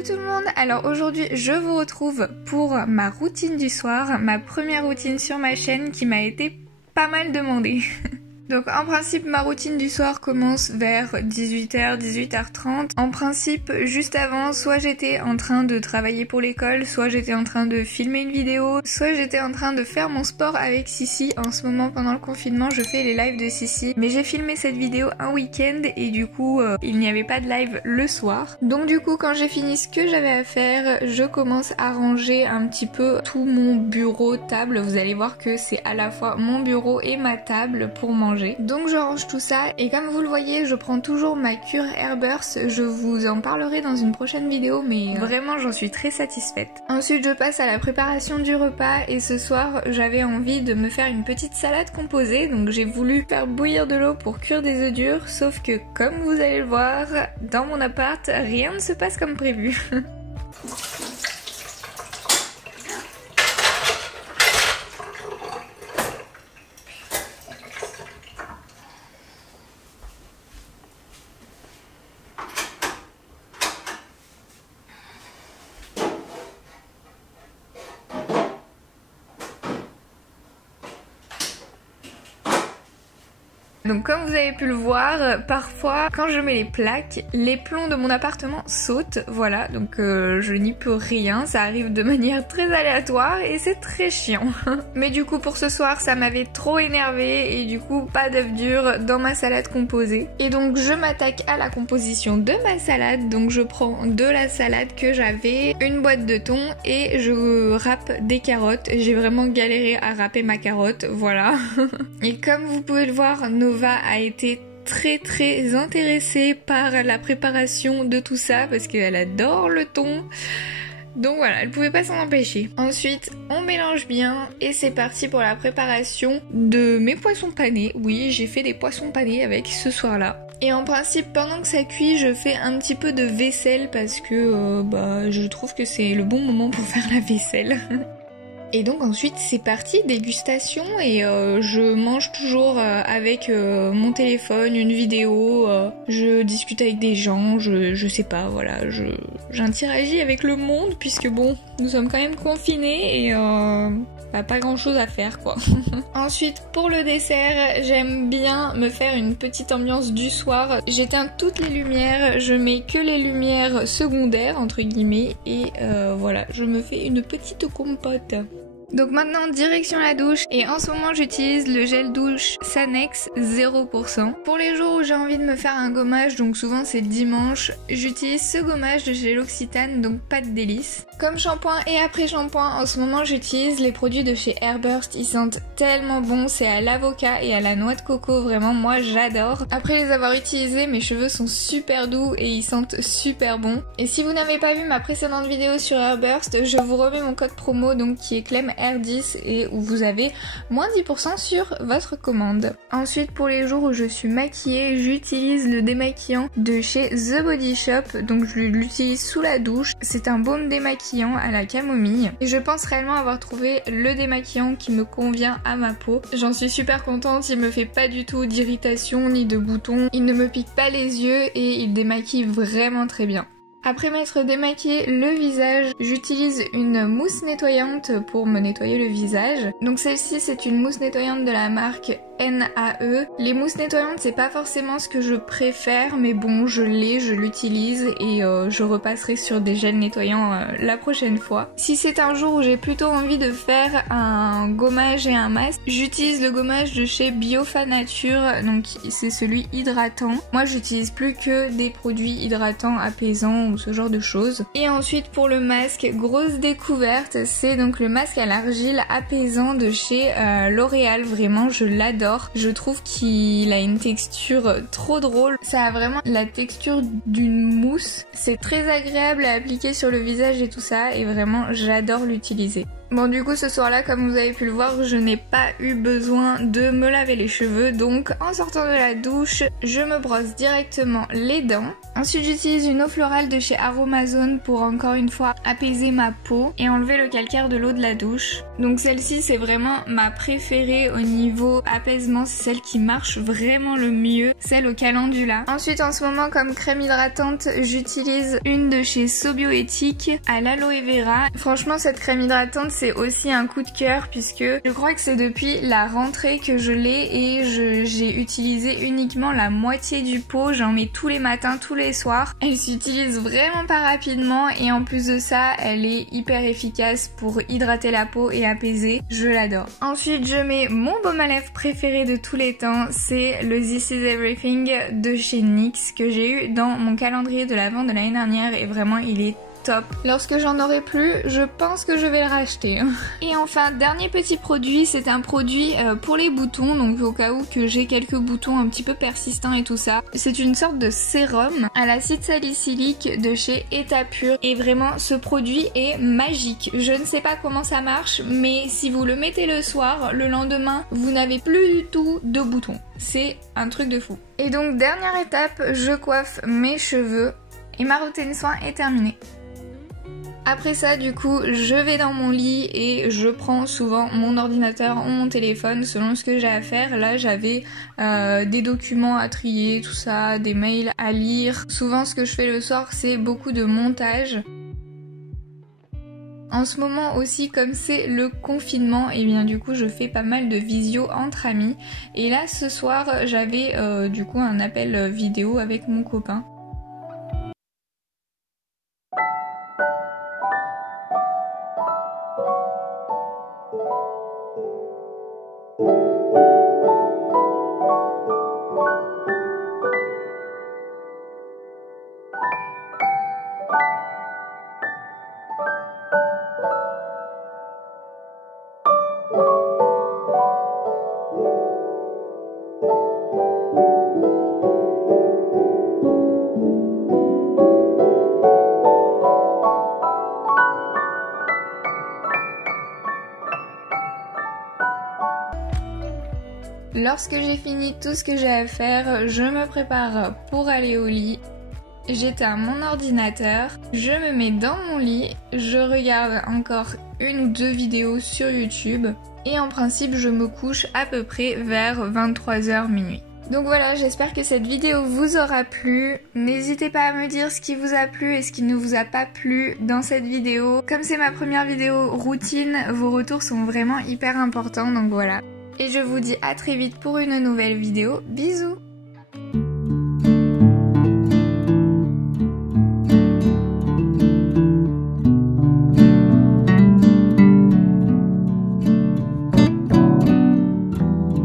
Coucou tout le monde, alors aujourd'hui je vous retrouve pour ma routine du soir, ma première routine sur ma chaîne qui m'a été pas mal demandée. Donc en principe ma routine du soir commence vers 18h, 18h30. En principe juste avant, soit j'étais en train de travailler pour l'école, soit j'étais en train de filmer une vidéo, soit j'étais en train de faire mon sport avec Sissi. En ce moment pendant le confinement je fais les lives de Sissi. Mais j'ai filmé cette vidéo un week-end et du coup il n'y avait pas de live le soir. Donc du coup quand j'ai fini ce que j'avais à faire, je commence à ranger un petit peu tout mon bureau, table. Vous allez voir que c'est à la fois mon bureau et ma table pour manger. Donc je range tout ça et comme vous le voyez je prends toujours ma cure Airburst, je vous en parlerai dans une prochaine vidéo mais vraiment j'en suis très satisfaite. Ensuite je passe à la préparation du repas et ce soir j'avais envie de me faire une petite salade composée, donc j'ai voulu faire bouillir de l'eau pour cuire des œufs durs, sauf que comme vous allez le voir dans mon appart rien ne se passe comme prévu. Donc comme vous avez pu le voir, parfois quand je mets les plaques, les plombs de mon appartement sautent, voilà, donc je n'y peux rien, ça arrive de manière très aléatoire et c'est très chiant. Mais du coup pour ce soir ça m'avait trop énervé et du coup pas d'œufs durs dans ma salade composée. Et donc je m'attaque à la composition de ma salade, donc je prends de la salade que j'avais, une boîte de thon et je râpe des carottes. J'ai vraiment galéré à râper ma carotte, voilà. Et comme vous pouvez le voir, Nova a été très intéressée par la préparation de tout ça parce qu'elle adore le thon. Donc voilà, elle pouvait pas s'en empêcher. Ensuite, on mélange bien et c'est parti pour la préparation de mes poissons panés. Oui, j'ai fait des poissons panés avec ce soir-là. Et en principe, pendant que ça cuit, je fais un petit peu de vaisselle parce que je trouve que c'est le bon moment pour faire la vaisselle. Et donc ensuite c'est parti, dégustation, et je mange toujours avec mon téléphone, une vidéo, je discute avec des gens, je sais pas, voilà, j'interagis avec le monde puisque bon, nous sommes quand même confinés et pas grand chose à faire quoi. Ensuite pour le dessert, j'aime bien me faire une petite ambiance du soir. J'éteins toutes les lumières, je mets que les lumières secondaires entre guillemets et voilà, je me fais une petite compote. Donc maintenant direction la douche et en ce moment j'utilise le gel douche Sanex 0%. Pour les jours où j'ai envie de me faire un gommage, donc souvent c'est le dimanche, j'utilise ce gommage de chez L'Occitane, donc pas de délice. Comme shampoing et après shampoing, en ce moment j'utilise les produits de chez Airburst, ils sentent tellement bons, c'est à l'avocat et à la noix de coco, vraiment moi j'adore. Après les avoir utilisés, mes cheveux sont super doux et ils sentent super bon. Et si vous n'avez pas vu ma précédente vidéo sur Airburst, je vous remets mon code promo donc qui est Clem R10 et où vous avez moins 10% sur votre commande. Ensuite pour les jours où je suis maquillée, j'utilise le démaquillant de chez The Body Shop, donc je l'utilise sous la douche. C'est un baume démaquillant à la camomille et je pense réellement avoir trouvé le démaquillant qui me convient à ma peau. J'en suis super contente, il me fait pas du tout d'irritation ni de boutons, il ne me pique pas les yeux et il démaquille vraiment très bien. Après m'être démaquillé le visage, j'utilise une mousse nettoyante pour me nettoyer le visage. Donc celle-ci c'est une mousse nettoyante de la marque NAE. Les mousses nettoyantes c'est pas forcément ce que je préfère mais bon je l'utilise et je repasserai sur des gels nettoyants la prochaine fois. Si c'est un jour où j'ai plutôt envie de faire un gommage et un masque, j'utilise le gommage de chez Biofa Nature, donc c'est celui hydratant. Moi j'utilise plus que des produits hydratants apaisants ou ce genre de choses. Et ensuite pour le masque, grosse découverte, c'est donc le masque à l'argile apaisant de chez L'Oréal, vraiment je l'adore. Je trouve qu'il a une texture trop drôle, ça a vraiment la texture d'une mousse, c'est très agréable à appliquer sur le visage et tout ça et vraiment j'adore l'utiliser. Bon du coup ce soir-là, comme vous avez pu le voir, je n'ai pas eu besoin de me laver les cheveux, donc en sortant de la douche, je me brosse directement les dents. Ensuite j'utilise une eau florale de chez Aromazone pour encore une fois apaiser ma peau et enlever le calcaire de l'eau de la douche. Donc celle-ci c'est vraiment ma préférée au niveau apaisement, c'est celle qui marche vraiment le mieux, celle au calendula. Ensuite en ce moment comme crème hydratante, j'utilise une de chez Sobioéthique à l'aloe vera. Franchement cette crème hydratante c'est aussi un coup de cœur puisque je crois que c'est depuis la rentrée que je l'ai et j'ai utilisé uniquement la moitié du pot. J'en mets tous les matins, tous les soirs. Elle s'utilise vraiment pas rapidement et en plus de ça, elle est hyper efficace pour hydrater la peau et apaiser. Je l'adore. Ensuite, je mets mon baume à lèvres préféré de tous les temps. C'est le This Is Everything de chez NYX que j'ai eu dans mon calendrier de l'Avent de l'année dernière et vraiment il est top. Lorsque j'en aurai plus, je pense que je vais le racheter. Et enfin, dernier petit produit, c'est un produit pour les boutons, donc au cas où que j'ai quelques boutons un petit peu persistants et tout ça. C'est une sorte de sérum à l'acide salicylique de chez Etapure et vraiment ce produit est magique. Je ne sais pas comment ça marche, mais si vous le mettez le soir, le lendemain, vous n'avez plus du tout de boutons. C'est un truc de fou. Et donc dernière étape, je coiffe mes cheveux et ma routine soin est terminée. Après ça, du coup, je vais dans mon lit et je prends souvent mon ordinateur ou mon téléphone selon ce que j'ai à faire. Là, j'avais des documents à trier, tout ça, des mails à lire. Souvent, ce que je fais le soir, c'est beaucoup de montage. En ce moment aussi, comme c'est le confinement, et bien du coup, je fais pas mal de visio entre amis. Et là, ce soir, j'avais du coup un appel vidéo avec mon copain. Lorsque j'ai fini tout ce que j'ai à faire, je me prépare pour aller au lit. J'éteins mon ordinateur, je me mets dans mon lit, je regarde encore une ou deux vidéos sur YouTube et en principe je me couche à peu près vers 23h minuit. Donc voilà, j'espère que cette vidéo vous aura plu. N'hésitez pas à me dire ce qui vous a plu et ce qui ne vous a pas plu dans cette vidéo. Comme c'est ma première vidéo routine, vos retours sont vraiment hyper importants, donc voilà. Et je vous dis à très vite pour une nouvelle vidéo. Bisous!